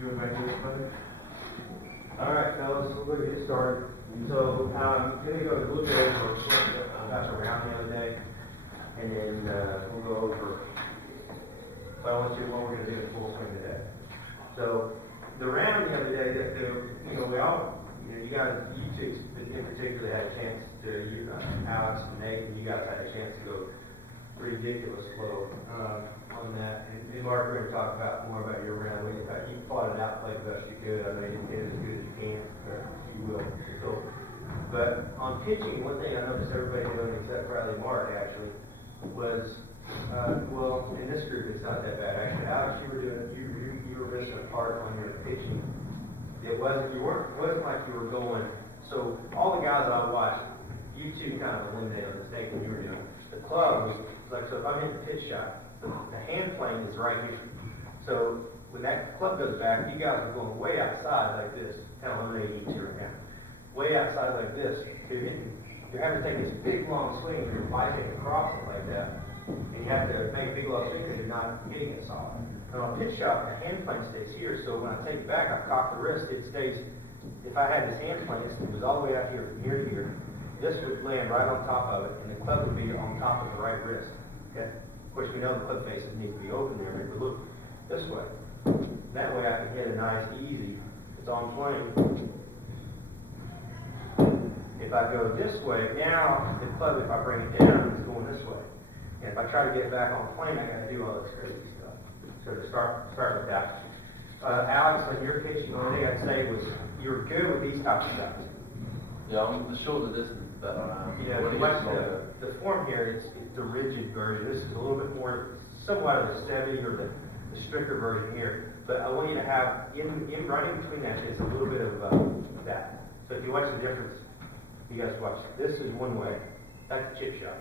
You want to make this funny? All right, fellas, so we're going to get started. So, I'm going to go a little bit over what got around the other day, and then we'll go over what I want to do, what we're going to do in full swing today. So, the round the other day, we all, you guys, you two in particular had a chance to, Alex and Nate, and you guys had a chance to go ridiculous slow on that. And Mark, we're going to talk about more about your round. You fought it out, played the best you could. I know you did as good as you can, or you will. So, but on pitching, one thing I noticed everybody doing, except Riley Mark, actually, was well, in this group it's not that bad actually. Alex, you were missing a part on your pitching. It wasn't like you were going. So all the guys I watched, you two kind of eliminated a mistake that you were doing. The club was like, so if I'm in the pitch shot, the hand plane is right here. So when that club goes back, you guys are going way outside like this. Kind of eliminating you two right now. Way outside like this. You're having to take this big long swing and you're biting across it like that. And you have to make a big long swing because you're not hitting it solid. And on pitch shot, the hand plane stays here. So when I take it back, I cock the wrist, it stays. If I had this hand plane, it was all the way out here from here to here. This would land right on top of it, and the club would be on top of the right wrist. Okay? Of course, we know the club faces need to be open there, but look this way. That way I can hit a nice, easy, it's on plane. If I go this way, now the club, if I bring it down, it's going this way. And if I try to get it back on plane, I got to do all this crazy stuff. So to start with that. Alex, on your pitching, the only thing I'd say was you were good with these types of shots. Yeah, I'm the shorter distance, but the form here, it's the rigid version. This is a little bit more, somewhat of the 70 or the stricter version here. But I want you to have, right in between that is a little bit of that. So if you watch the difference, you guys watch. This is one way. That's a chip shot.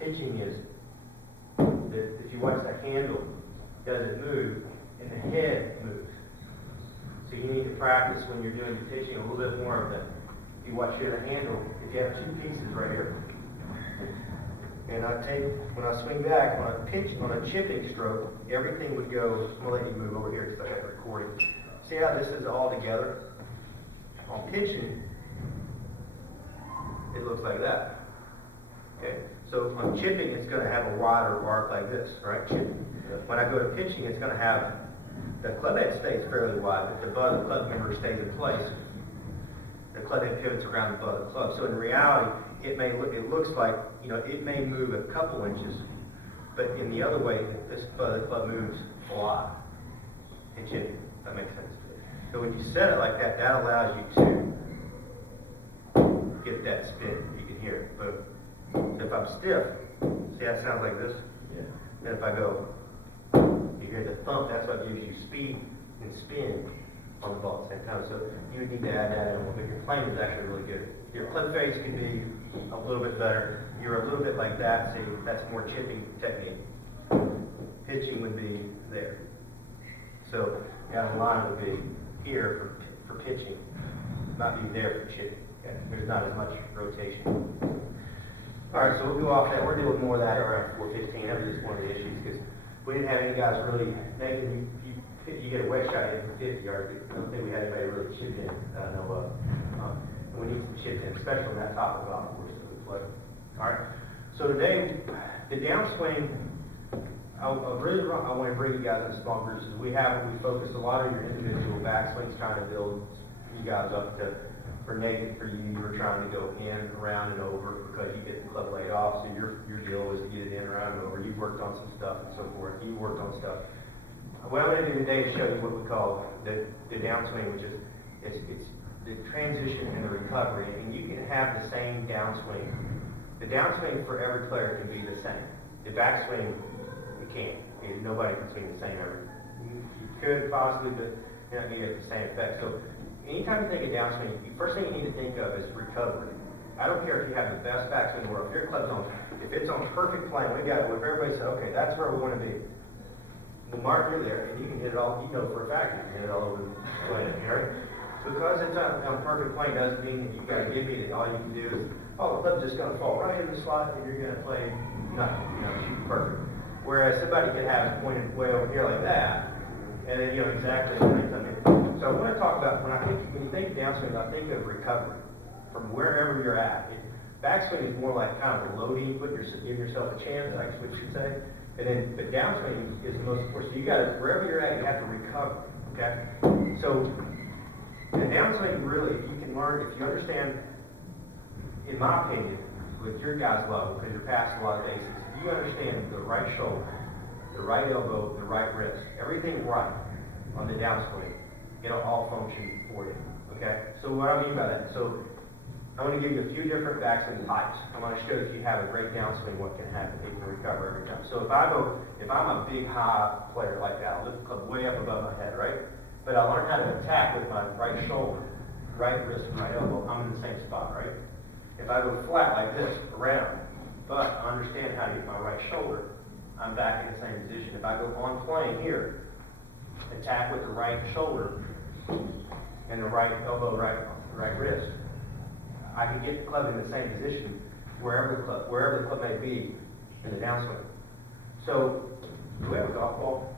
Pitching is, if you watch that handle, does it move? And the head moves. So you need to practice when you're doing your pitching a little bit more of the, if you watch here the handle, if you have two pieces right here. And when I swing back, when I pitch on a chipping stroke, everything would go, I'm going to let you move over here because I got the recording. See how this is all together? On pitching, it looks like that. Okay? So on chipping, it's going to have a wider arc like this, right? Chipping. When I go to pitching, it's going to have, the club head stays fairly wide, but the butt of the club member stays in place. The club head pivots around the butt of the club. So in reality, it looks like, it may move a couple inches, but in the other way, this butt of the club moves a lot in chipping. That makes sense. So when you set it like that, that allows you to get that spin. You can hear it. But if I'm stiff, see how it sounds like this? yeah. Then if I go, you hear the thump, that's what gives you speed and spin on the ball at the same time. So you would need to add that in, but your plane is actually really good. Your club face can be a little bit better. You're a little bit like that, so that's more chipping technique. Pitching would be there. So down the line would be here for pitching, not be there for chipping. Okay? There's not as much rotation. All right, so we'll go off that. We're doing more of that around 4:15. That was just one of the issues because we didn't have any guys really making you get a wet shot in from 50 yards. I don't think we had anybody really chipped in that I know of. And we need some chips in, especially on that top of the golf course that we play. All right. So today, the downswing, I want to bring you guys into small groups. We focus a lot on your individual backswings, trying to build you guys up to. For Nate, for you were trying to go in, around, and over because you get the club laid off. So your deal was to get it in, around, and over. You worked on some stuff and so forth. You worked on stuff. What I'm going to do today is show you what we call the downswing, which is it's the transition and the recovery. And you can have the same downswing. The downswing for every player can be the same. The backswing, you can't. Nobody can swing the same every. You could possibly, but you're not going to get the same effect. So anytime you take a downswing, the first thing you need to think of is recovery. I don't care if you have the best backswing in the world. If your club's if it's on perfect plane, we got it. If everybody said, okay, that's where we want to be. We'll mark you there, and you can hit it all. You know for a fact you can hit it all over the plane. Right? Because it's on perfect plane doesn't mean that you got to give me that. All you can do is, the club's just going to fall right in the slot, and you're going to play nothing. Shoot perfect. Whereas somebody could have it pointed way over here like that, and then exactly. So I want to talk about, when you think downswing, I think of recovery from wherever you're at. Backswing is more like kind of loading, giving yourself a chance, I guess what you should say. And then, but downswing is the most important. So you got to, wherever you're at, you have to recover, okay? So the downswing really, if you can learn, if you understand, in my opinion, with your guys' level, because you're past a lot of basics, if you understand the right shoulder, the right elbow, the right wrist, everything right on the downswing, it'll all function for you, okay? So what I mean by that, so I want to give you a few different backswing types. I want to show if you have a great downswing, what can happen. You can recover every time. So if I'm a big high player like that, I'll lift the club way up above my head, right? But I learn how to attack with my right shoulder, right wrist, and right elbow. I'm in the same spot, right? If I go flat like this, around, but I understand how to get my right shoulder, I'm back in the same position. If I go on plane here, attack with the right shoulder and the right elbow, right wrist, I can get the club in the same position wherever the club may be in the downswing. So, do we have a golf ball?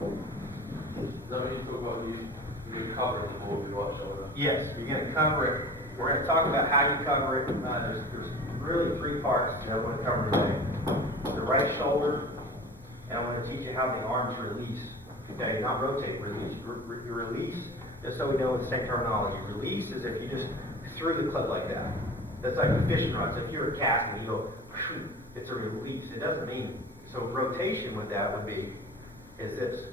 Let me talk about you cover the ball with your right shoulder. Yes, you're going to cover it. We're going to talk about how you cover it. There's really three parts that I want to cover today. The right shoulder, and I want to teach you how the arms release. Okay, not rotate, release. Release, just so we know the same terminology. Release is if you just threw the club like that. That's like a fishing rod. So if you're casting, you go, shoot, it's a release. It doesn't mean. So rotation with that would be, is this.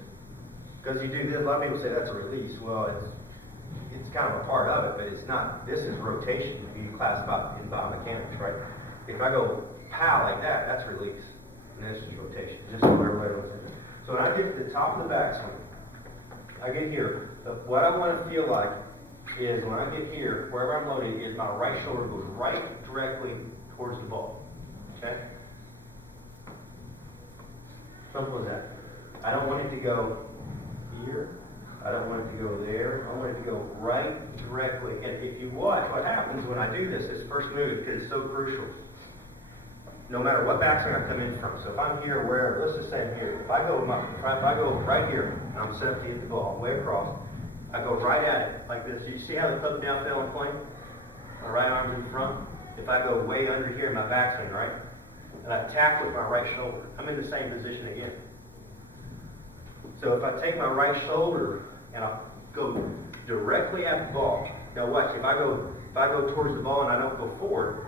Because you do this, a lot of people say that's a release. Well, it's kind of a part of it, but it's not. This is rotation. You classify in biomechanics, right? If I go pow like that, that's release. And this is rotation. Just so everybody knows. So when I get to the top of the backswing, I get here. What I want to feel like is when I get here, wherever I'm loading, is my right shoulder goes right directly towards the ball. Okay? Simple as that. I don't want it to go here. I don't want it to go there. I want it to go right directly. And if you watch, what happens when I do this first move, because it's so crucial, no matter what backswing I come in from. So if I'm here, wherever, let's just say I'm here. If I go right here, and I'm set up to hit the ball way across, I go right at it like this. You see how the club now fell in plane? My right arm's in front. If I go way under here, my backswing, right? And I attack with my right shoulder, I'm in the same position again. So if I take my right shoulder and I go directly at the ball, now watch, if I go towards the ball and I don't go forward,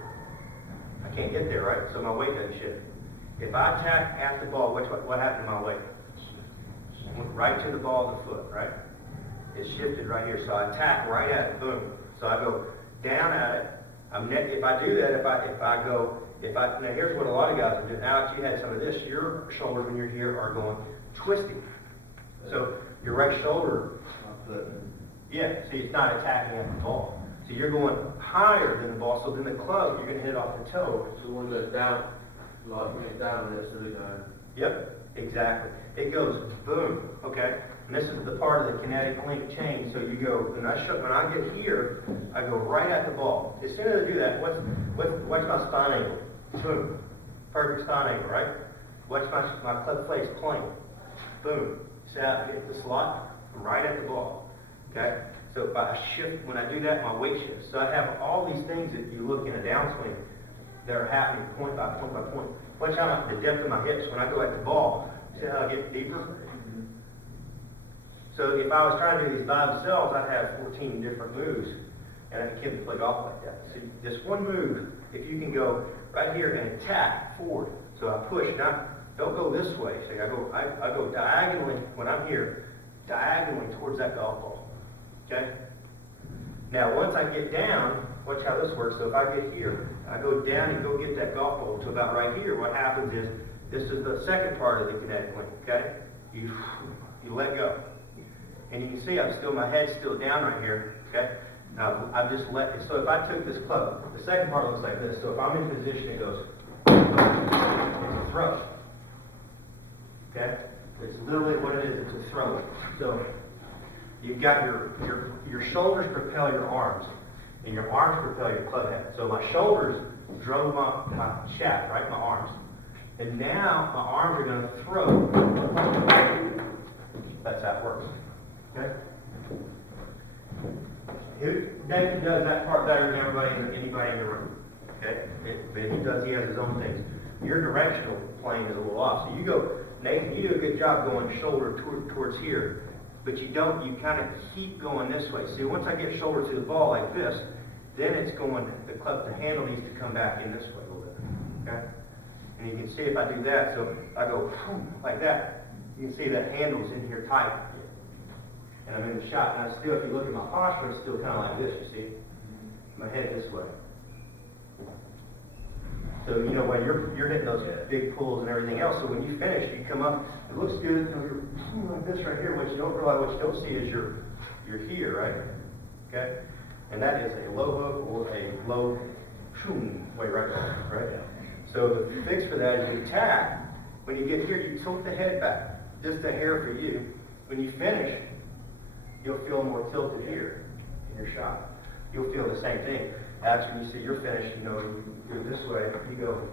I can't get there, right? So my weight doesn't shift. If I attack at the ball, what happened to my weight? I went right to the ball of the foot, right? It shifted right here. So I attack right at it, boom. So I go down at it. If I do that, now here's what a lot of guys are doing. Alex, you had some of this. Your shoulders when you're here are going twisting. So your right shoulder, yeah, see, it's not attacking at the ball. So you're going higher than the ball, so then the club, you're going to hit it off the toe. So the one goes down, like bring it down there, so they go. Yep, exactly. It goes boom, okay? And this is the part of the kinetic link chain. So you go, when I get here, I go right at the ball. As soon as I do that, what's my spine angle? Boom. Perfect spine angle, right? Watch my club face plane. Boom. See how I get the slot? Right at the ball. Okay? So if I shift, when I do that, my weight shifts. So I have all these things that you look in a downswing that are happening point by point by point. Watch how the depth of my hips, when I go at the ball, see how I get deeper? So if I was trying to do these by themselves, I'd have 14 different moves, and I can't play golf like that. See, this one move, if you can go right here and attack forward. So I push, don't go this way. See, I go diagonally when I'm here, diagonally towards that golf ball. Okay? Now, once I get down, watch how this works. So if I get here, I go down and go get that golf ball to about right here. What happens is, this is the second part of the kinetic link, okay? You let go. And you can see my head's still down right here, okay? Now, I've just let it. So if I took this club, the second part looks like this. So if I'm in position, it goes, it's a throw. Okay? It's literally what it is. It's a throw. So you've got your shoulders propel your arms, and your arms propel your club head. So my shoulders drove my shaft, right? My arms. And now my arms are going to throw. That's how it works. Okay? David does that part better than anybody in the room. Okay? But he has his own things. Your directional plane is a little off. So you go, Nathan, you do a good job going shoulder towards here, but you kind of keep going this way. See, once I get shoulder to the ball like this, then it's going, the handle needs to come back in this way a little bit. Okay? And you can see if I do that, so I go like that, you can see that handle's in here tight. And I'm in the shot, and if you look at my posture, it's still kind of like this, you see? My head this way. So, when you're hitting those big pulls and everything else, so when you finish, you come up, it looks good, you're like this right here. What you don't realize, what you don't see is you're here, right? Okay? And that is a low hook or a low way right there, right? So the fix for that is you tack. When you get here, you tilt the head back, just a hair for you. When you finish, you'll feel more tilted here in your shot. You'll feel the same thing. That's when you see you're finished, you go this way, you go,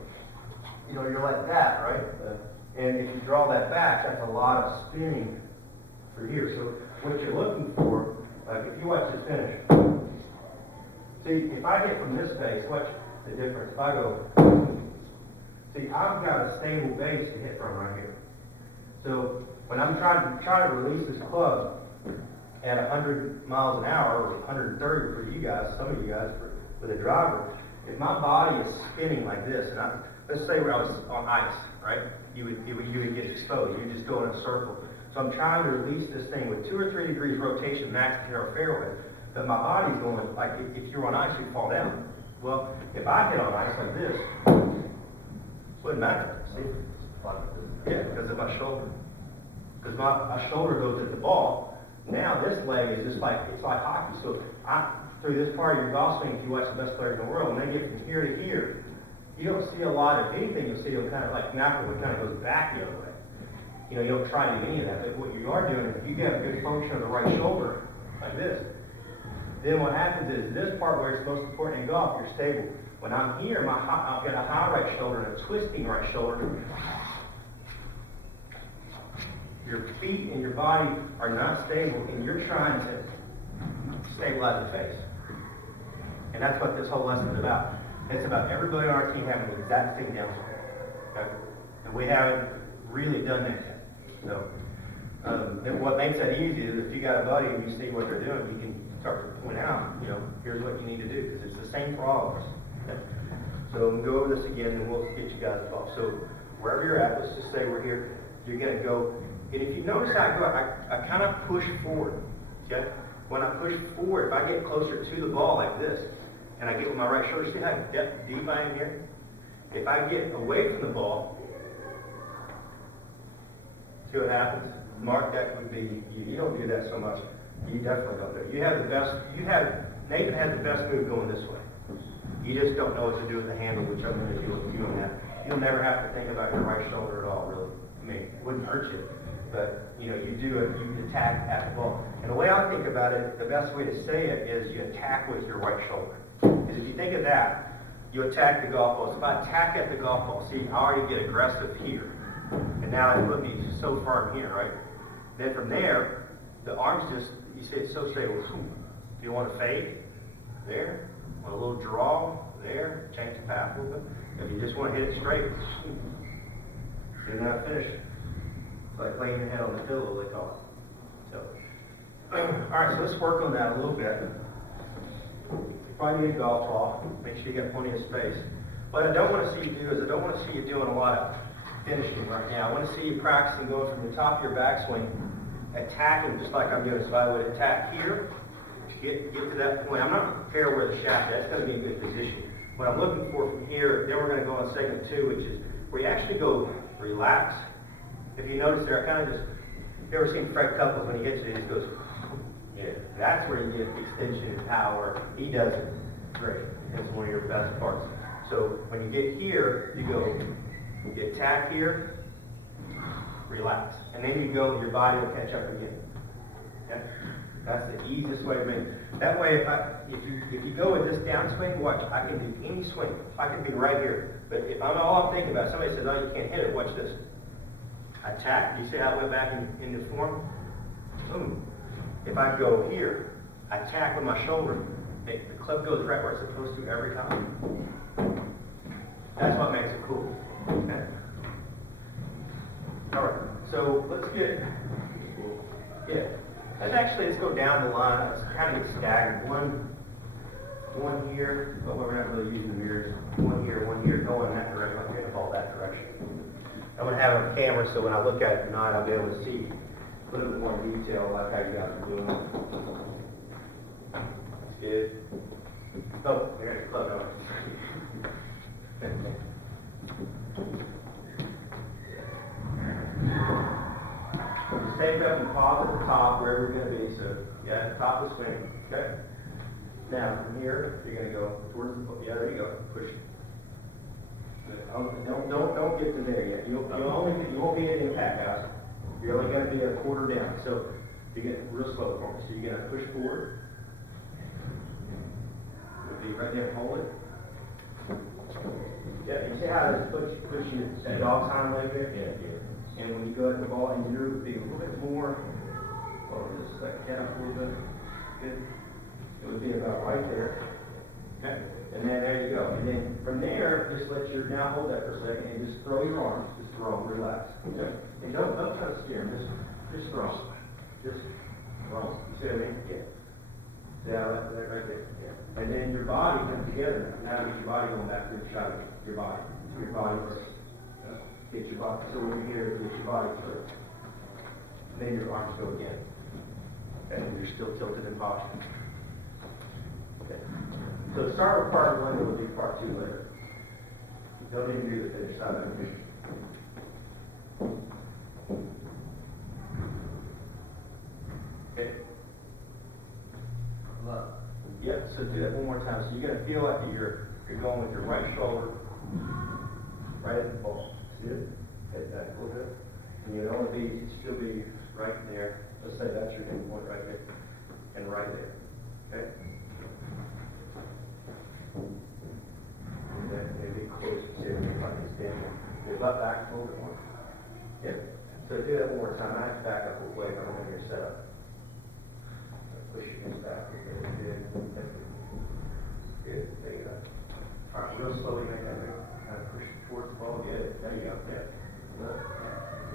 you're like that, right? And if you draw that back, that's a lot of spinning for here. So what you're looking for, like if you watch this finish, see, if I hit from this base, watch the difference. If I go, see, I've got a stable base to hit from right here. So when I'm trying to release this club at 100 miles an hour, or 130 for you guys, some of you guys, with a driver, if my body is spinning like this, and let's say when I was on ice, right? You would get exposed. You would just go in a circle. So I'm trying to release this thing with 2 or 3 degrees rotation max to hit our fairway, but my body's going like if you're on ice, you fall down. Well, if I hit on ice like this, it wouldn't matter. See? Yeah, because of my shoulder. Because my shoulder goes at the ball. Now this leg is just like it's like hockey. So through this part of your golf swing, if you watch the best players in the world, when they get from here to here, you don't see a lot of anything. You'll see them kind of like natural, it kind of goes back the other way. You don't try to do any of that. But what you are doing is if you get a good function of the right shoulder, like this, then what happens is this part where it's most important in golf, you're stable. When I'm here, I've got a high right shoulder and a twisting right shoulder. Your feet and your body are not stable, and you're trying to stabilize the face. And that's what this whole lesson is about. It's about everybody on our team having the exact same downswing. Okay? And we haven't really done that yet. So, and what makes that easy is if you got a buddy and you see what they're doing, you can start to point out, here's what you need to do, because it's the same for all of us. Okay? So we'll go over this again, and we'll get you guys involved. So wherever you're at, let's just say we're here. You're going to go, and if you notice how I go, I kind of push forward. Okay? When I push forward, if I get closer to the ball like this, and I get with my right shoulder, see how deep I am here? If I get away from the ball, see what happens? Mark, that would be, you don't do that so much. You definitely don't do it. Nathan has the best move going this way. You just don't know what to do with the handle, which I'm going to do with you on that. You'll never have to think about your right shoulder at all, really. I mean, it wouldn't hurt you. But, you attack at the ball. And the way I think about it, the best way to say it is you attack with your right shoulder. Because if you think of that, you attack the golf ball. So if I attack at the golf ball, see, I already get aggressive here. And now it would be so firm here, right? Then from there, the arms just, you see it's so stable. If you want to fade, there. Want a little draw, there. Change the path a little bit. If you just want to hit it straight, and then I finish it. Like laying your head on the pillow, they call it. So, all right, so let's work on that a little bit. You probably need a golf ball. Make sure you got plenty of space. What I don't want to see you do is I don't want to see you doing a lot of finishing right now. I want to see you practicing going from the top of your backswing, attacking just like I'm doing. So I would attack here, get to that point. I'm not prepared where the shaft is. That's going to be a good position. What I'm looking for from here, then we're going to go on segment 2, which is where you actually go relax. If you notice there, I kind of just, you ever seen Fred Couples when he hits it, he just goes, yeah. That's where you get extension and power. He does it great. It's one of your best parts. So when you get here, you attack here, relax. And then you go, your body will catch up again. Okay? That's the easiest way to make it. That way, if you go with this downswing, watch, I can do any swing. I can be right here. But if all I'm thinking about, somebody says, oh, you can't hit it, watch this. Attack. You see how it went back into form? Boom. if I go here, I tack with my shoulder, the club goes right where it's supposed to every time. That's what makes it cool. Okay? All right, so let's get, let's go down the line. Let's kind of get staggered. One here, but we're not really using mirrors. One here, going that direction. I'm going to follow that direction. I'm going to have a camera so when I look at it tonight, I'll be able to see a little bit more detail like how you guys are doing it. That's good. Oh, there's the club door. Just take up and pause at the top wherever you're going to be. So, yeah, at the top of the swing. Okay. Now, from here, you're going to go towards the, there you go. Push. Don't get to there yet. You won't be at impact, guys. You're only going to be a quarter down. So, you get real slow for me. So, you're going to push forward. You'll be right there and hold it. Yeah, you see how this puts you at dog time leg there? Yeah. And when you go at the ball, and you're be a little bit more, just like head up a little bit. Good. It would be about right there. Okay. And then there you go. And then from there, just let your, now hold that for a second, and just throw your arms. Just throw them, relax. Okay. And don't try to steer them. Just throw them. Just throw them. You see what I mean? Yeah. See how right there? Yeah. And then your body comes together. Now get your body going back to the side of your body. Your body first. Get your body. So when you're here, get your body first. And then your arms go again. And you're still tilted in posture. Okay. So start with part one, and we'll do part two later. Don't even do the finish side of it. Okay. Yep, so do that one more time. So you're going to feel like you're going with your right shoulder right at the ball. See it? Head back a little bit. And you'll still be right there. Let's say that's your end point right there. And right there. Okay? And then maybe close to see if you can stand there. Your butt back a little bit more. Yep. So do that one more time. I have to back up away from when you're set up. Push your knees back. Good. Good. There you go. All right, real slowly make that move. Kind of push towards the ball. Good. There you go. Yeah. Look.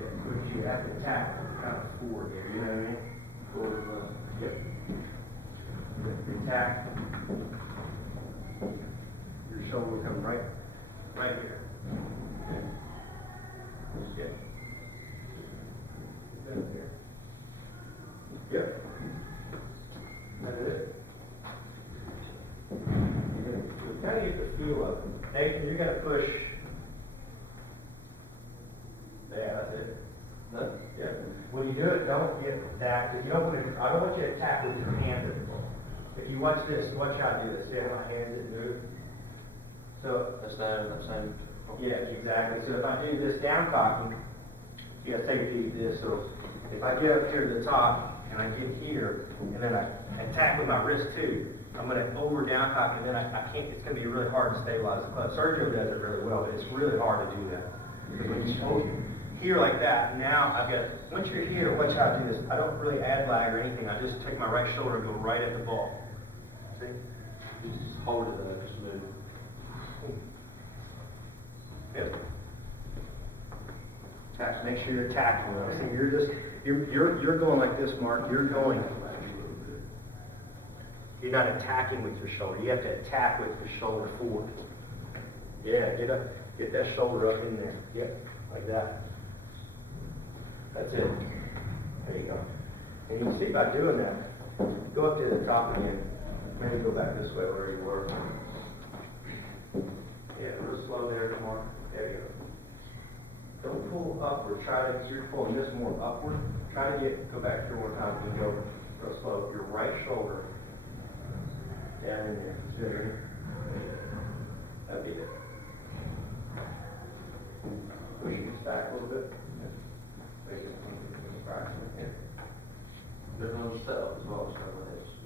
Yeah. Push. You have to tap kind of forward here. You know what I mean? Forward. Yep. Your tap. Your shoulder will come right here. Good. Good there. Yep. That's it. You're kind of get the feel of it. Nathan, you're going to push. Yeah, that's it. No? Yeah. When you do it, don't get that. If you don't want to, I don't want you to tap with your hand at the ball. If you watch this, watch how I do this. See how my hands move? So, I'm saying. Yeah, exactly. So if I do this down cocking, you got to take a peek at this. So if I get up here to the top, and I get here, and then I attack with my wrist too, I'm going to over down cock, and then I can't, it's going to be really hard to stabilize the club. Sergio does it really well, but it's really hard to do that. Because when you hold here like that, now I've got, once you're here, watch how I do this. I don't really add lag or anything. I just take my right shoulder and go right at the ball. See? Just hold it there, just move. Yep. Tack, make sure you're tactile. See, you're going like this, Mark. You're not attacking with your shoulder. You have to attack with your shoulder forward. Yeah, get that shoulder up in there. Yep, like that. That's it. There you go. And you can see by doing that, go up to the top again. Maybe go back this way where you were. Yeah, real slow there, Mark. There you go. Don't pull upward. You're pulling this more upward. Try to go back here one time and go real slow. Your right shoulder down in there. There. That'd be it. Pushing this back a little bit. There's no setup as well as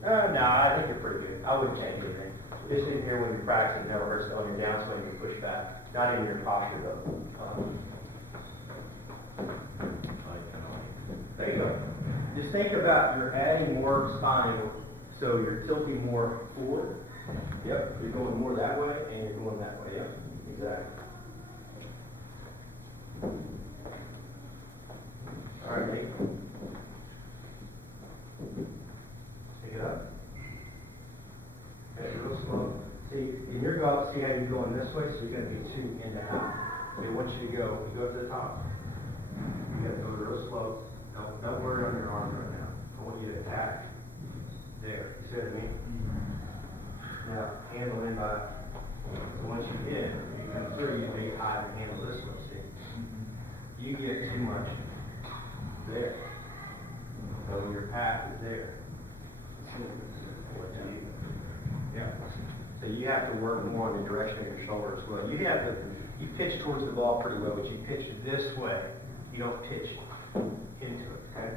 No, I think you're pretty good. I wouldn't change anything. Just in here when you're practicing, it never hurts on your downswing, you push back. Not in your posture though. There you go. Just think about you're adding more spine, so you're tilting more forward. Yep, you're going more that way, and you're going that way. Yep, exactly. All right, Nate. Pick it up. Okay, real slow. See, in your golf, see how you're going this way, so you're going to be 2 in and out. They want you to go to the top. You got to go real slow. Don't worry on your arm right now. I want you to attack. There. You see what I mean? Now, handle in by, once you hit, you come through, you make high and handle this one, see? You get too much there. So your path is there. Yeah. So you have to work more in the direction of your shoulder as well. You pitch towards the ball pretty well, but you pitch this way. You don't pitch into it, okay?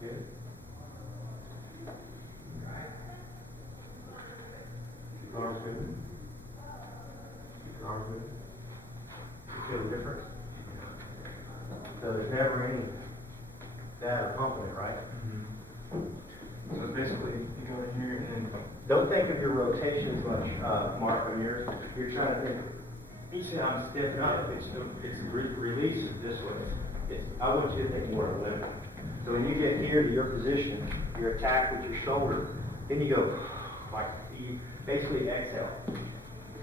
Good. Keep your arms moving. Keep your arms moving. You feel the difference? So there's never any that or pumping it, right? So basically, you go in here and then Don't think of your rotation as much, Mark, on yours. You're trying to think, you see how I'm stiff, not if it's release it this way. I want you to think more of a limit. So when you get here to your position, your attack with your shoulder, then you go, like, you basically exhale.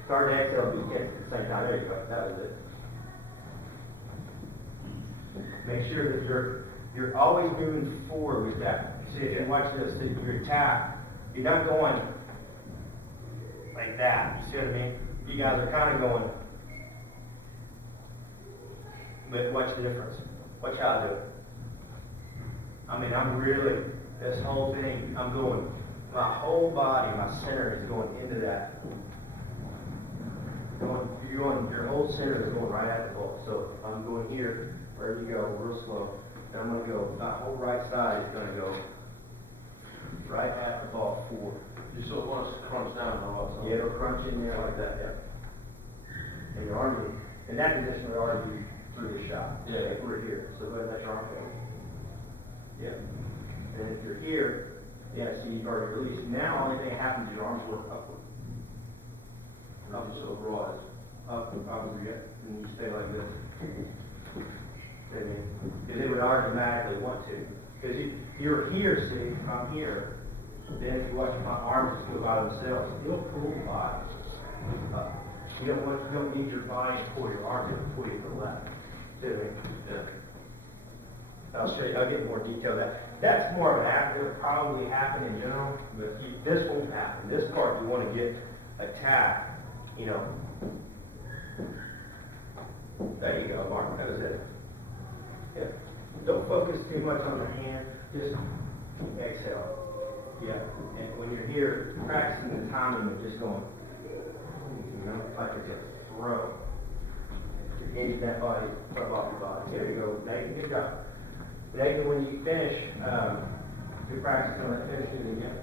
Start to exhale, but you can't at the same time. There you go, that was it. Make sure that you're always moving forward with that. See, if you watch this, see, your attack, you're not going like that. You see what I mean? You guys are kind of going, but watch the difference. Watch how I do it. I mean, I'm really, this whole thing, I'm going, my whole body, my center is going into that. Your whole center is going right at the ball. So I'm going here, wherever you go, real slow. And I'm going to go, my whole right side is going to go right at the ball forward. You still want to crunch down on all Yeah, it'll crunch in there like that, yeah. And your arm, in that position, we already through the shot. Yeah. If we're here, so go ahead and let your arm go. Yeah. And if you're here, yeah, see, you've already released. Now, only thing that happens is your arms work upward. Nothing so broad. Up, yeah, and you stay like this. Because it would automatically want to. Because you're here, see, I'm here. Then if you watch my arms just go by themselves, it'll pull the body up. You don't need your body to pull your arms, it'll pull you to the left. See what I mean? Yeah. I'll show you, I'll get more detail of that. That's more of an act that would probably happen in general, but this won't happen. This part you want to get attacked, you know. There you go, Mark, that was it. Yeah. Don't focus too much on the hand, just exhale. Yeah, and when you're here, practicing the timing of just going, you know, like it's a throw. You're engaging that body, rub off your body. There you go, Nathan, good job. Nathan, when you finish, you're practicing on that finishing again.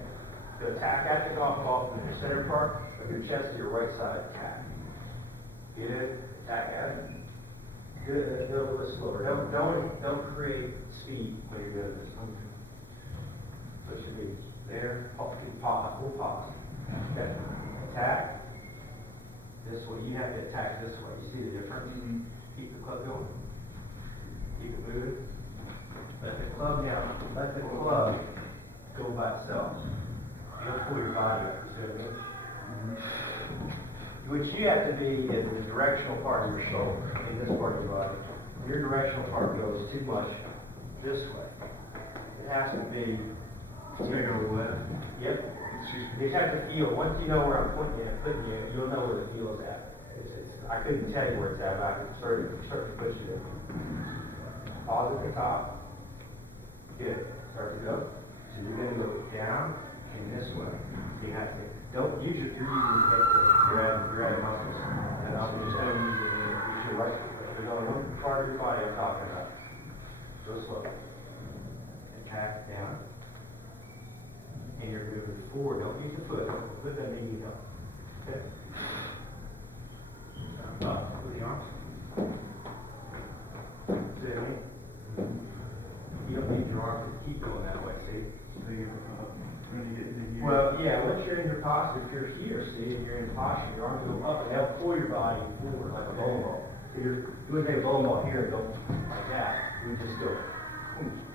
So attack at the golf ball from the center part of your chest to your right side attack. Get it? Attack at it. Good, go a little slower. Don't create speed when you're doing this. So it should be there, pause, full pause. Okay. Attack. This way, you have to attack this way. You see the difference? Keep the club going. Keep it moving. Let the club down. Let the club go by itself. You don't pull your body up. You see what I mean? What you have to be is the directional part of your shoulder in this part of your body. Your directional part goes too much this way. It has to be. it's gonna go left. Yep. You have to feel. Once you know where I'm putting you, you'll know where the feel is at. I couldn't tell you where it's at, but I could start to push it in. Pause at the top. Good. Start to go. So you're going to go down and this way. You have to. Don't use your. You're using your adding muscles. And I'm just going to use your right. There's only one part of your body I'm talking about. Go slow. Attack down. And you're moving forward. Don't use the foot. Don't put that knee up. Okay. Up with the arms. posture, your arms go up and they'll pull your body forward like a bowling ball. So you wouldn't take a bowling ball here and go like that. You just go,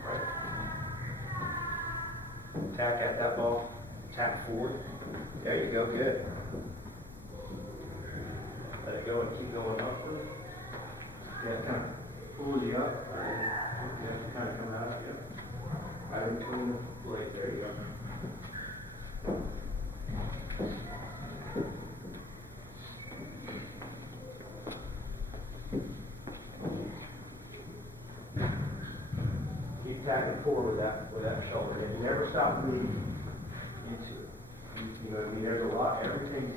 right? Tack at that ball, tack forward. There you go, good. Let it go and keep going upward. Yeah, kind of pull you up. Yeah, kind of come out, yeah. Right in between the blades, there you go. Keep tacking forward with that shoulder, and you never stop moving into it. You know what I mean? There's a lot, everything's,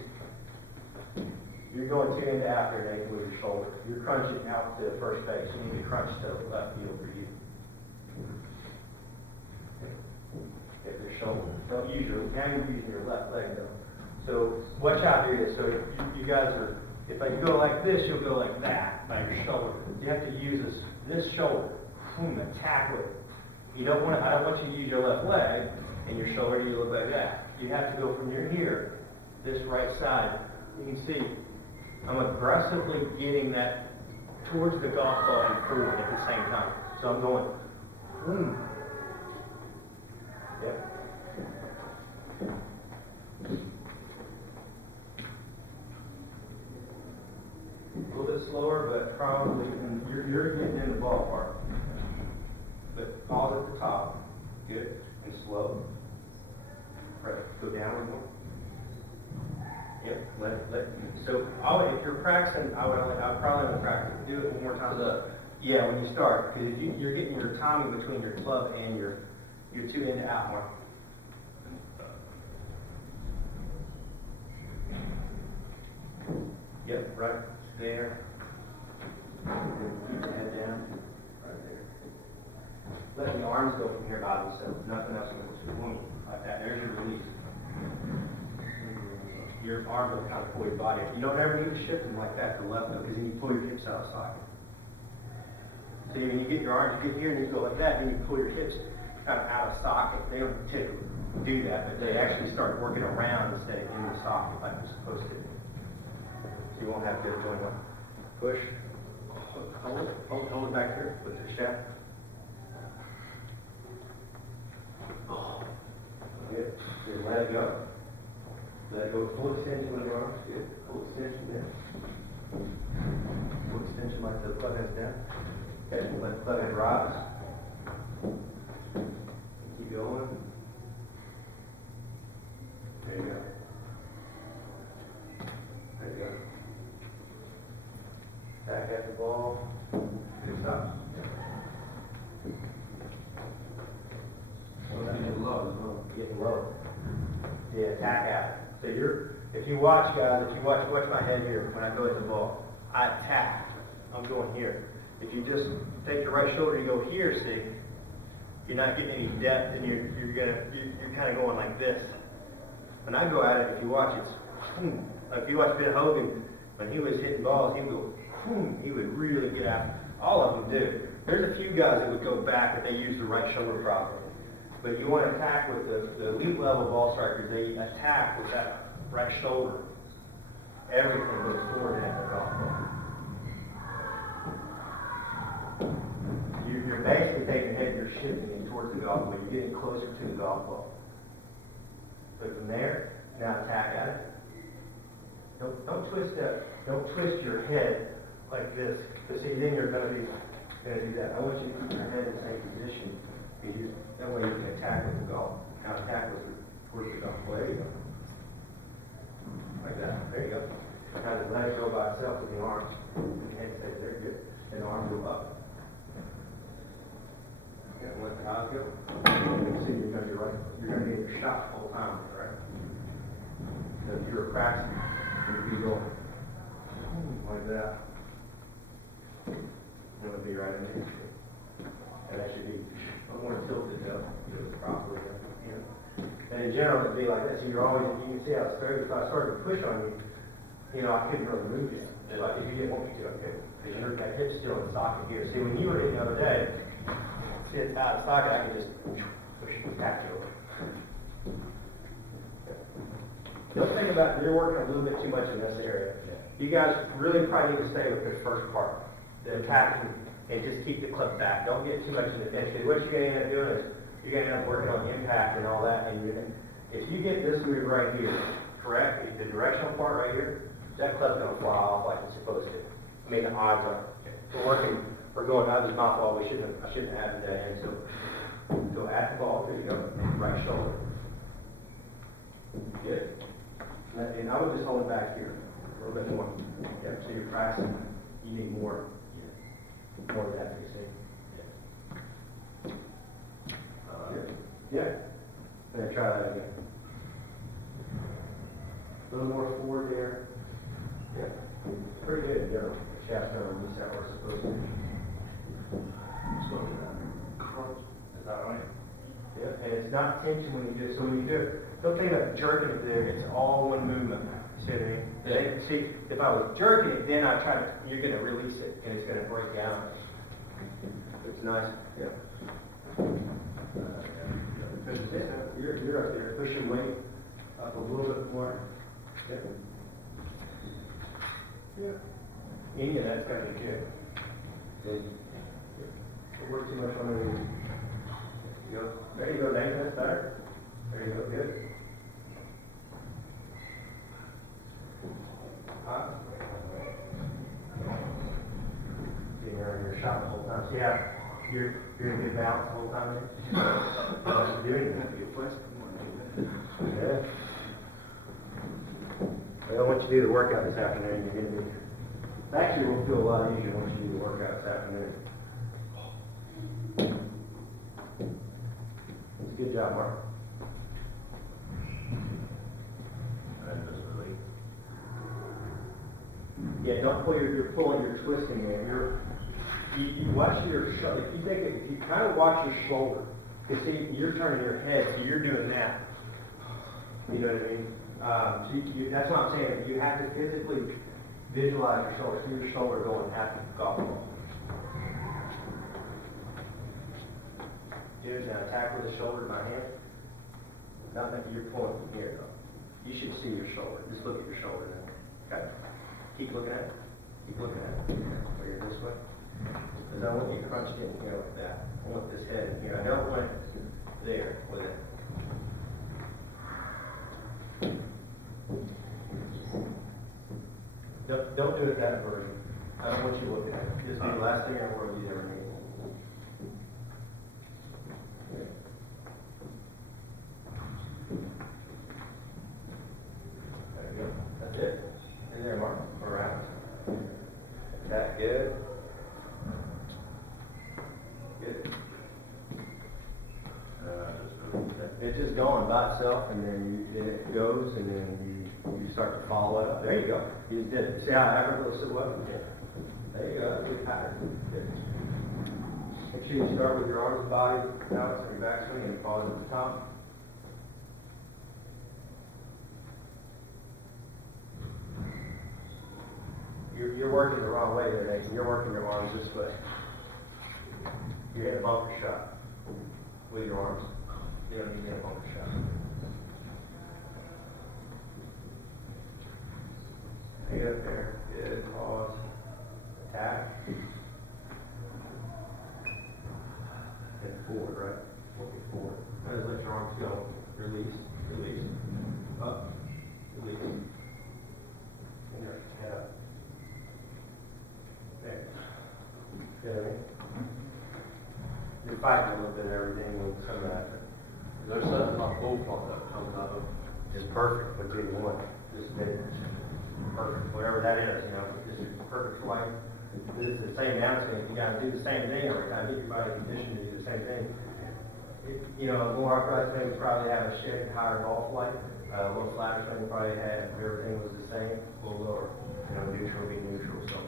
you're going to and after Nate with your shoulder. You're crunching out to first base. You need to crunch to left field for you. Get your shoulder. Don't use your, now you're using your left leg though. So watch out here. So you guys are, if I go like this, you'll go like that by your shoulder. You have to use this shoulder. Attack with it. You don't want to, I don't want you to use your left leg and your shoulder, you look like that. You have to go from your here, this right side. You can see, I'm aggressively getting that towards the golf ball and forward at the same time. So I'm going, Yep. A little bit slower, but probably, you're getting in the ballpark. But pause at the top, good, and slow. Right, go downward more. Yep, so if you're practicing, I would probably want to practice, do it one more time. Yeah, when you start, because you're getting your timing between your club and your two in to out more. Yep, right there. Keep your head down. Right there. Let the arms go from here by themselves. Nothing else goes boom, like that. There's your release. Your arms will kind of pull your body up. You don't ever need to shift them like that to the left though, because then you pull your hips out of socket. So when you get your arms, you get here and you go like that, then you pull your hips kind of out of socket. They don't typically do that, but they actually start working around instead of in the socket like they're supposed to. So you won't have to going like push, hold it back here with the shaft. Good. Just let it go. Let it go full extension with the arms. Good. Full extension there. Full extension like the club head's down. Okay, let the club head rise. Keep going. There you go. There you go. Back at the ball. Good stop. Getting low as well. Getting low. Yeah, attack out. So if you watch guys, watch my head here when I go at the ball, I attack. I'm going here. If you just take your right shoulder and go here, see, you're not getting any depth, and you're kind of going like this. When I go at it, if you watch it, like if you watch Ben Hogan, when he was hitting balls, he would go, he would really get out. All of them do. There's a few guys that would go back if they use the right shoulder properly. But you want to attack with the elite level ball strikers, they attack with that right shoulder. Everything goes forward at the golf ball. You're basically taking your head, you're shifting it towards the golf ball. You're getting closer to the golf ball. So from there, now attack at it. Don't twist that. Don't twist your head like this. Because see, then you're going to do that. I want you to keep your head in the same position. That way you can attack with the golf. Now attack towards the golf ball. There you go. Like that. There you go. Now just let it go by itself with the arms. And the head stays there. Good. And the arms go up. Okay, let the eyes go. See, you're going to be right. You're going to get your shot the whole time, right? So if you're practicing, you'd be going like that. You want to be right in there. And that should be more tilted though, properly. You know. And in general, it'd be like this. So you're always, you can see how it's started. If I started to push on you, I couldn't really move you. Like if you didn't want me to, okay. Because that hip's still in the socket here. See, when you were hitting the other day, see it's out of socket, I can just push and tap you over. Don't think about, you're working a little bit too much in this area. You guys really probably need to stay with this first part, the attacking, and just keep the club back. Don't get too much in the finish. Because what you're gonna end up doing is, you're gonna end up working on impact and all that, and if you get this move right here, correct, the directional part right here, that club's gonna fly off like it's supposed to. I mean, the odds are. We're going out of his mouth ball, I shouldn't have added that in, so go at the ball, there you go, right shoulder. Good. And I would just hold it back here a little bit more. Yeah, so you're practicing, you need more of that, you see. Good. Yeah. Then try that again. A little more forward there. Yeah. Pretty good, go. The shaft's gonna release that where it's supposed to. Is that right? Yeah, and it's not tension when you do it. So when you do it, don't think about jerking it there. It's all one movement. See what I mean? See, if I was jerking it, then you're going to release it, and it's going to break down. It's nice. Yeah. You're up there. Push your weight up a little bit more. Yeah. Yeah. Any of that's going to be good. Don't work too much on the. There you go, Nathan, that's better. There you go, good. You're in your shot the whole time. So yeah, you're in a good balance the whole time. What you doing? Yeah. Well, once you do the workout this afternoon, you're going to be. Actually, it will feel a lot easier once you do the workout this afternoon. Good job, Mark. Yeah, don't pull you're pulling, you're twisting it. You watch your shoulder. If you kind of watch your shoulder, you see, you're turning your head, so you're doing that. You know what I mean? So that's what I'm saying. You have to physically visualize your shoulder. See your shoulder going half the golf ball. Dude, now attack with the shoulder by hand. Nothing, you're pulling from here though. You should see your shoulder. Just look at your shoulder now. Okay. Keep looking at it. Keep looking at it. Where you're this way. Because I want you crunched in here like that. I want this head in here. I don't want it there with it. Don't do it that version. I don't want you looking at it. Just be the last thing in the world you ever need. There you go. That's it. In there, Mark. Around. That good. Good. It's just going by itself, and then it goes, and then you start to follow it up. There you go. You did it. See how I effortless it was? There you go. That's a good pattern. Good. Make sure you start with your arms and body out, so your backswing, and pause at the top. You're working the wrong way there, Nathan. You're working your arms this way. You're in a bunker shot with your arms. You don't need to get a bunker shot. Hang it up there. Good. Pause. Attack. And forward, right? Looking forward. Just let your arms go. Release. Release. Up. Release. And your head up. There. You know what I mean? You're fighting a little bit of everything with some of that. There's something like full plot that comes out of. Just perfect, what you want. Just perfect, whatever that is, you know, just perfect for life. This is the same downswing. You gotta do the same thing every time. Get your body conditioned to do the same thing. You know, a more upright swing would probably have a shift, higher ball flight. A little flatter swing would probably have, if everything was the same, a little lower. You know, neutral be neutral, so.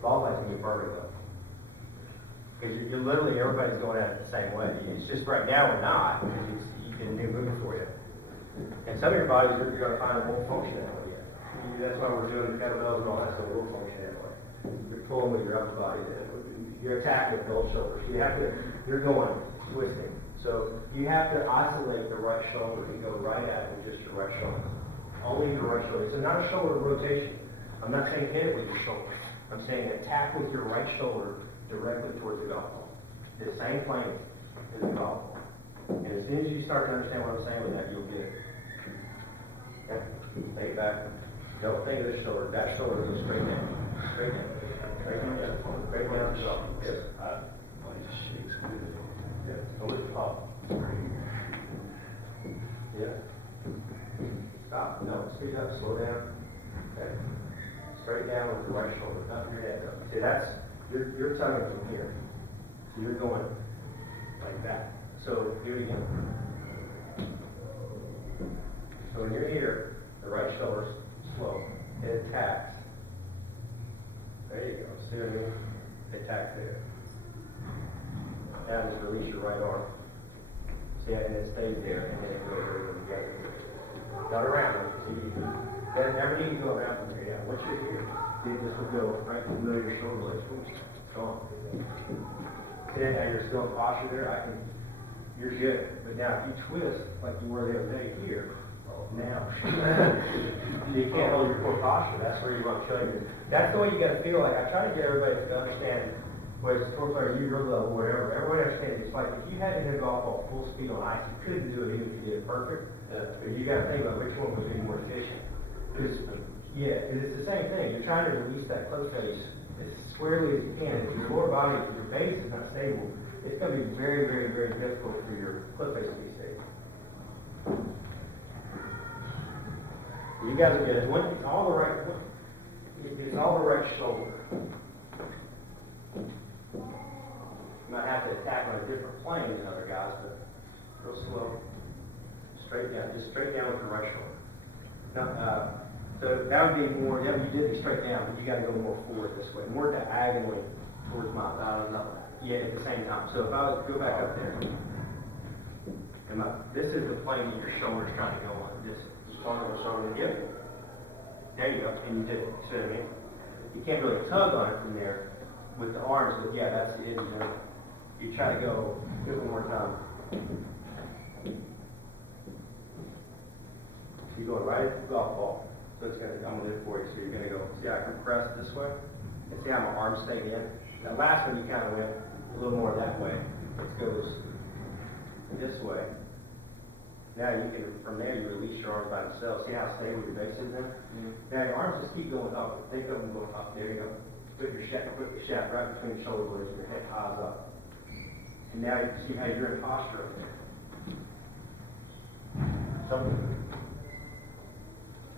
Ball flight's gonna be perfect though. Because you're literally, everybody's going at it the same way. It's just right now we're not, because you get a new movement for you. And some of your bodies, you're going to find it won't function that way yet. That's why we're doing the kettlebells and all that, so it will function that way. You're pulling with your upper body, you're attacking with both shoulders. You're going, twisting. So you have to isolate the right shoulder and go right at it with just your right shoulder. Only the right shoulder. It's not a shoulder rotation. I'm not saying hit it with your shoulder. I'm saying attack with your right shoulder directly towards the golf ball. The same plane as the golf ball. And as soon as you start to understand what I'm saying with that, you'll get it. Okay? Take it back. Don't think of the shoulder. That shoulder goes straight down. Straight down. Straight down. Straight down to the golf. Yes. Body just shakes good. Yes. Don't lift off. Yeah. Stop. No, speed up. Slow down. Okay. Straight down with the right shoulder. Not your head up. See, that's, you're tugging from here. So you're going like that. So here we go. So when you're here, the right shoulder's slow. It attacks. There you go. See what I mean? Attack there. Now just release your right arm. See, and it stays there, and then it goes over together. Not around it. See, then never need to go around from here. Yeah. Once you're here, this will go right to the middle of your shoulder blades. Gone. See, now you're still in posture there. You're good. But now if you twist like you were the other day here, now you can't hold your core posture. That's where you want to kill you. That's the way you got to feel like. I try to get everybody to understand, whether it's tour player, you, your level, whatever. Everybody understands it's like if you had to hit a golf ball full speed on ice, you couldn't do it even if you did it perfect. But you got to think about which one would be more efficient. Because it's the same thing. You're trying to release that club face as squarely as you can. If your lower body, if your base is not stable, it's going to be very, very, very difficult for your club face to be stable. You guys are good. It's all the right. It's all the right shoulder. You might have to attack on a different plane than other guys, but real slow. Straight down. Just straight down with the right shoulder. Now, so that would be more. Yeah, you did it straight down, but you got to go more forward this way, more diagonally towards my yeah, at the same time. So if I was to go back up there, this is the plane that your shoulder's trying to go on. Just Strong on the shoulder. yep. There you go. And you did it. See what I mean? You can't really tug on it from there with the arms, but yeah, that's it. You try to go do it one more time. You're going right at the golf ball. So it's gonna, I'm gonna do it for you. So you're gonna go, see how I compress this way? And see how my arms stay in? That last one you kind of went a little more that way. It goes this way. Now you can, from there you release your arms by themselves. See how stable your base is then? Mm-hmm. Now your arms just keep going up. Think of them going up. There you go. Put your shaft right between the shoulder blades and your head highs up. And now you can see how you're in posture up there. Something.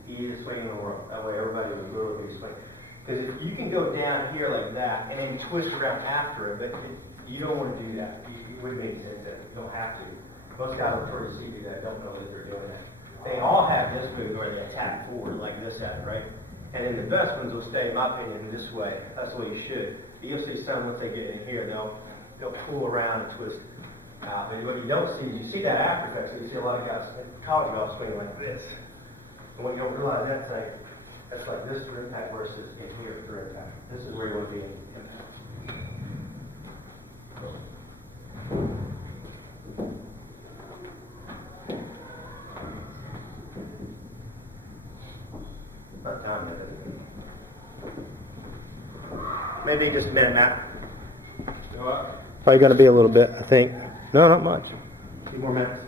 Easiest swing in the world. That way everybody will literally be swinging. Because if you can go down here like that and then twist around after it, but you don't want to do that. It wouldn't make sense that you don't have to. Most guys will try to see you that don't know that they're doing that. They all have this move where they attack forward like this at it, right? And then the best ones will stay, in my opinion, this way. That's the way you should. You'll see some once they get in here, they'll pull around and twist out. But what you don't see is you see that after effect. So you see a lot of guys in college golf swinging like this. And what you don't realize, that's like this for impact versus in here for impact. This is where you want to be in impact. Not time yet, is it? Maybe just a minute, Matt. Probably going to be a little bit, I think. No, not much. A few more minutes.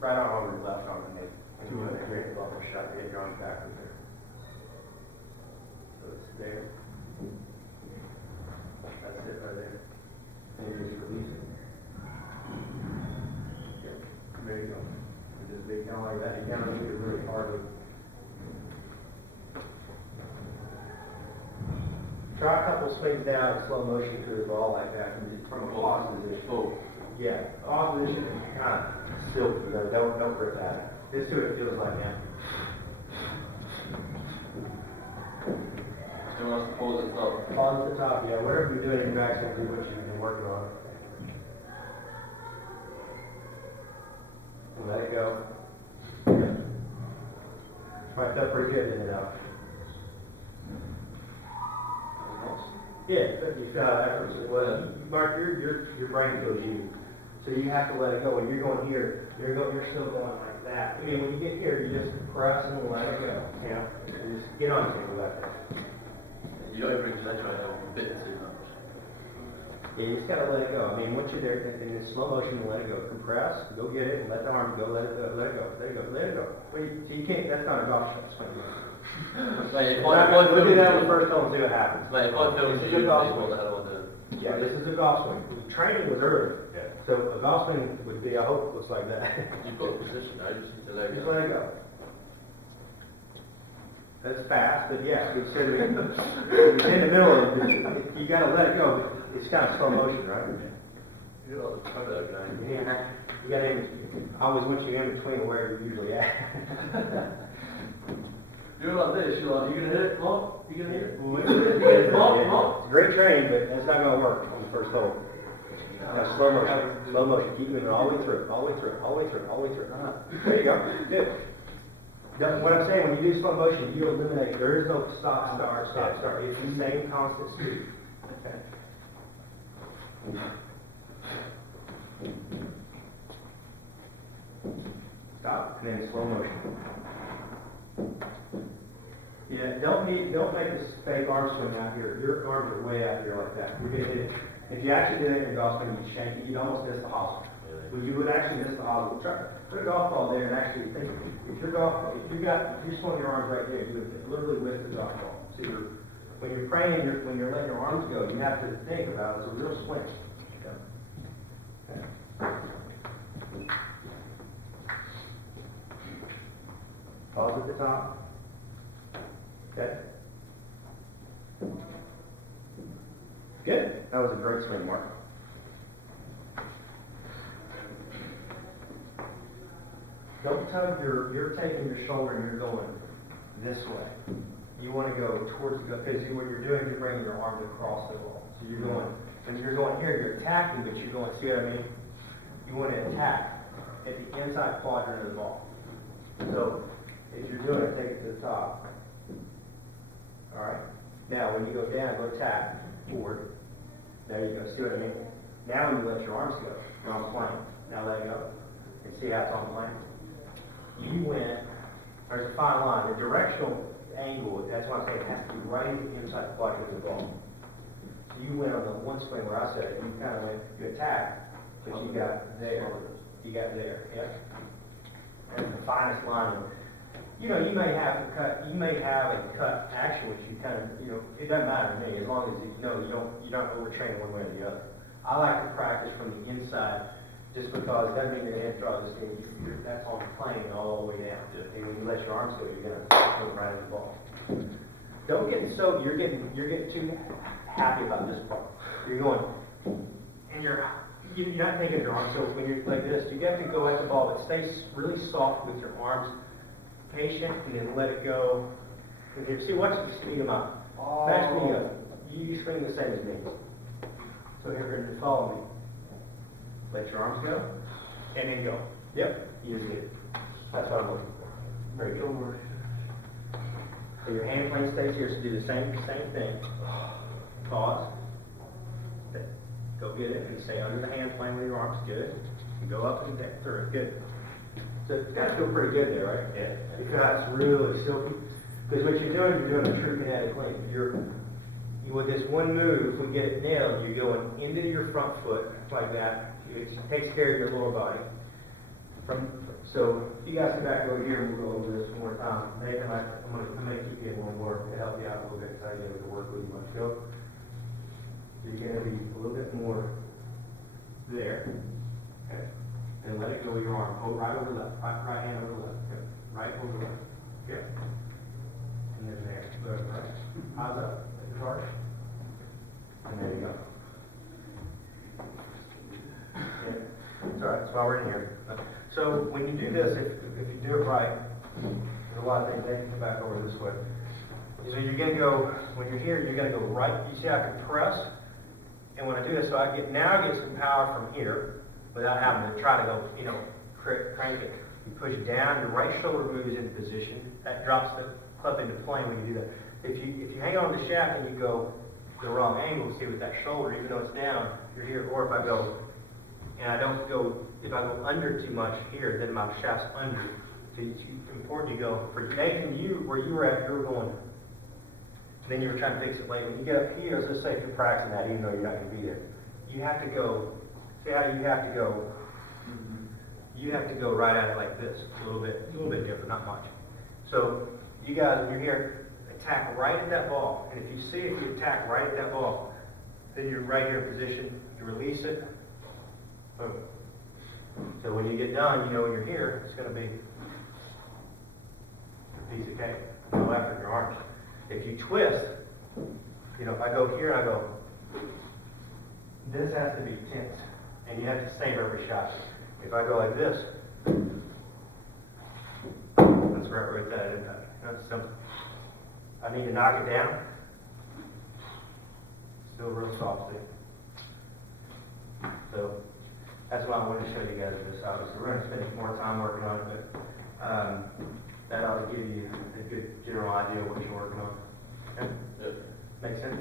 Right arm over the left arm, and you want to create a bubble shot. Get your arm backward there. So it's there. That's it right there. And you just release it. Yeah. There you go. And just big down like that. You can't really get it really hard. Try a couple swings down in slow motion to the ball like that from a pause position. Oh. Yeah, pause position and kind of silky. Don't grip that. This is what it feels like now. Still wants to pose at the top. Pause at the top, yeah. Whatever you're doing, your back's going to do what you've been working on. And let it go. Try That felt pretty good, didn't it? Yeah, but you feel how that hurts. Well, Mark, your brain feels you. So you have to let it go. When you're going here, you're still going like that. I mean, when you get here, you just press and let it go. You know, you just get on to it like that. You don't even exaggerate how bit too much. Yeah, you just gotta let it go. I mean, once you're there in this slow motion, you let it go. Compress, go get it, and let the arm go. Let it go. Let it go. Let it go. Let it go. Well, so you can't. That's not a golf shot swing. Like, if We'll do that on the first hole and see what happens. Like, if I feel This is you, a golf what swing. the hell am I doing? Yeah, this is a golf swing. Training was early. Yeah. So a golf swing would be, I hope it looks like that. You've got the position now, you just need to let it Just go. let it go. That's fast, but yeah, considering it's in the middle of it, you gotta let it go. It's kind of slow motion, right? You're like the photo game. Yeah, you gotta aim, I always want you in between where you're usually at. You're like this, you're like, you gonna hit it, Mark? You gonna hit it? It's great training, but that's not gonna work on the first hole. Now, slow motion, keep moving all the way through, all the way through, all the way through, all the way through. There you go, good. What I'm saying, when you do slow motion, you eliminate, there is no stop, start. It's the same constant speed. Okay. Stop, and then slow motion. Yeah, don't make this fake arm swing out here. Your arms are way out here like that. You're gonna hit it. If you actually did it in your golf swing, you'd shank it, you'd almost miss the hosel. Well, you would actually miss the hosel. Try, put a golf ball there and actually think, if you're swinging your arms right there, you would literally miss the golf ball. So when you're praying, when you're letting your arms go, you have to think about it. It's a real swing. Okay. Pause at the top. Okay. Good. That was a great swing, Mark. Don't tug you're taking your shoulder and you're going this way. You want to go towards the, because what you're doing is you're bringing your arms across the ball. So you're going, when you're going here, you're attacking, but you're going, see what I mean? You want to attack at the inside quadrant of the ball. So if you're doing it, take it to the top. All right. Now, when you go down, go attack forward. There you go. See what I mean? Now, when you let your arms go, you're on the plane. Now let it go. And see how it's on the plane. You went. There's a fine line. The directional angle. That's why I'm saying it has to be right in the inside quadrant of the ball. So you went on the one swing where I said it. You kind of went. You attack, but you got there. You got there. Yeah. And the finest line. You know, you may have a cut action, which you kind of, it doesn't matter to me, as long as you don't overtrain one way or the other. I like to practice from the inside, just because it doesn't mean your hands draw this thing, that's on the plane all the way down. And when you let your arms go, you're gonna go right in the ball. Don't get you're getting too happy about this part. You're going, and you're not thinking of your arms, so when you're like this, you have to go at the ball, but stay really soft with your arms. Patient, and then let it go. And here, see, watch the speed of mine. Match me up. You swing the same as me. So here, follow me. Let your arms go, and then go. Yep, you just did it. That's what I'm looking for. Very good. So your hand plane stays here, so do the same thing. Pause. Okay. Go get it, and stay under the hand plane with your arms. Good. And go up and down through. Good. So it's got to feel pretty good there, right? Yeah. Because it's really silky. Because what you're doing a true kinetic link. With this one move, if we get it nailed, you're going into your front foot like that. It takes care of your lower body. So if you guys come back over here, and we'll go over this one more time. Nathan, I'm going to keep you a little more to help you out a little bit, so you're able to work with you much. So you're going to be a little bit more there. Okay. And let it go with your arm. Oh, right over left. Right hand over left. Okay. Right over left. Okay. And then there. Good. Right. Eyes up. Let your heart. And there you go. Yeah. It's all right. That's why we're in here. So when you do this, if you do it right, there's a lot of things. They can come back over this way. So you're going to go, when you're here, you're going to go right. You see how I can press? And when I do this, so I get some power from here, without having to try to go, crank it. You push down, your right shoulder moves into position. That drops the club into plane when you do that. If you hang on the shaft and you go the wrong angle, see with that shoulder, even though it's down, you're here. Or if I go, and I don't go, if I go under too much here, then my shaft's under. So it's important you go, for Nathan, where you were at, you were going, then you were trying to fix it late. When you get up here, let's say if you're practicing that, even though you're not going to be there, you have to go, see how you have to go, you have to go right at it like this, a little bit different, not much. So you guys, when you're here, attack right at that ball. And if you see if you attack right at that ball, then you're right here in position to release it. Boom. So when you get done, you know when you're here, it's going to be a piece of cake. No effort in your arms. If you twist, you know, if I go here, I go, this has to be tense. And you have to save every shot. If I go like this, that's right that impact. That's simple. I need to knock it down. Still real soft, see? So that's why I wanted to show you guys this. Obviously, we're going to spend more time working on it, but that ought to give you a good general idea of what you're working on. Okay? Yep. Make sense?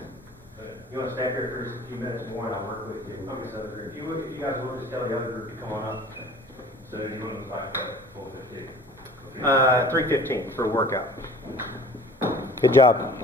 Okay. You want to stay up here for just a few minutes more, and I'll work with you. Okay, so if you guys will just tell the other group to come on up. So you want to like that 4:15? 3:15 for a workout. Good job.